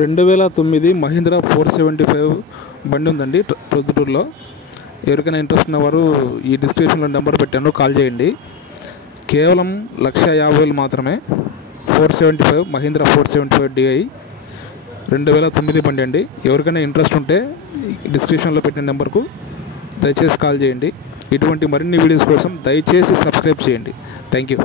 2009 మహీంద్రా 475 బండి ఉందండి ప్రొద్దుటూరులో. ఎవరికైనా ఇంట్రెస్ట్ ఉన్నవారు ఈ డిస్క్రిప్షన్లో నెంబర్ పెట్టాను, కాల్ చేయండి. కేవలం 1,50,000 మాత్రమే. 475 మహీంద్రా 475 DI 2009 బండి అండి. ఎవరికైనా ఇంట్రెస్ట్ ఉంటే డిస్క్రిప్షన్లో పెట్టిన నెంబర్కు దయచేసి కాల్ చేయండి. ఇటువంటి మరిన్ని వీడియోస్ కోసం దయచేసి సబ్స్క్రైబ్ చేయండి. Thank you.